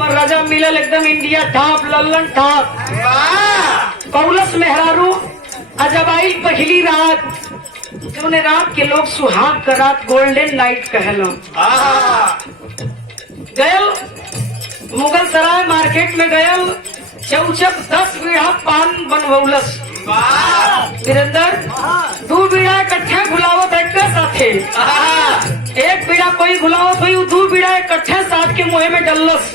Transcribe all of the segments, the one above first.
राजा मिलल एकदम इंडिया ठाप लल्लन ठाप कौलस मेहरारू अजब आई पहली रात उन्हें रात के लोग सुहाग का रात गोल्डन नाइट कहलो गयल मुगल सराय मार्केट में गयल चौचक 10 बीड़ा पान बनवौलस वीरेंद्र 2 बीड़ा इकट्ठे घुलावत एक साथे एक बीड़ा कोई घुलावत हुई 2 बीड़ा इकट्ठे साथ के मुहे में डलस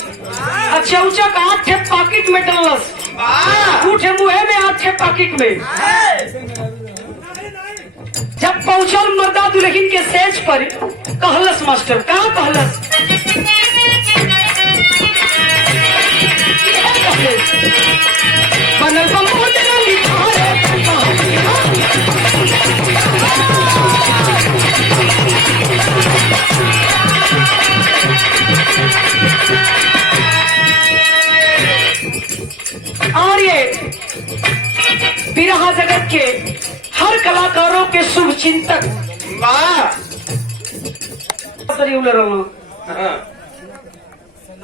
चौचक 8 ठे पाकिट में डलस 2 ठे मुहे में 8 ठे पाकिट में जब पहुंचल मर्दा दुल्हन के सेज पर कहलस मास्टर कहा कहलस बनल और ये बिरहा जगत के हर कलाकारों के शुभ चिंतक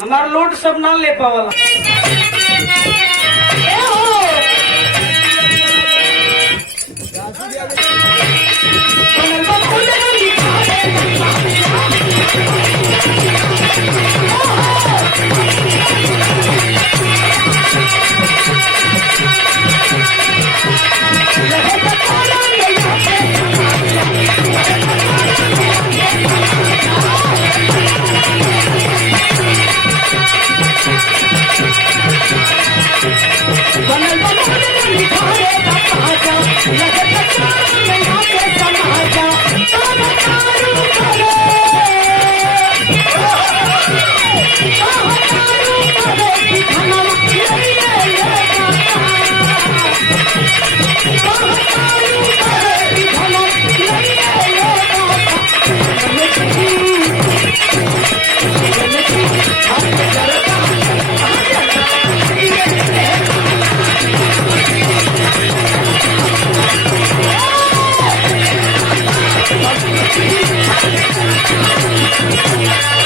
हमारा लोड सब ना ले पावला Yeah.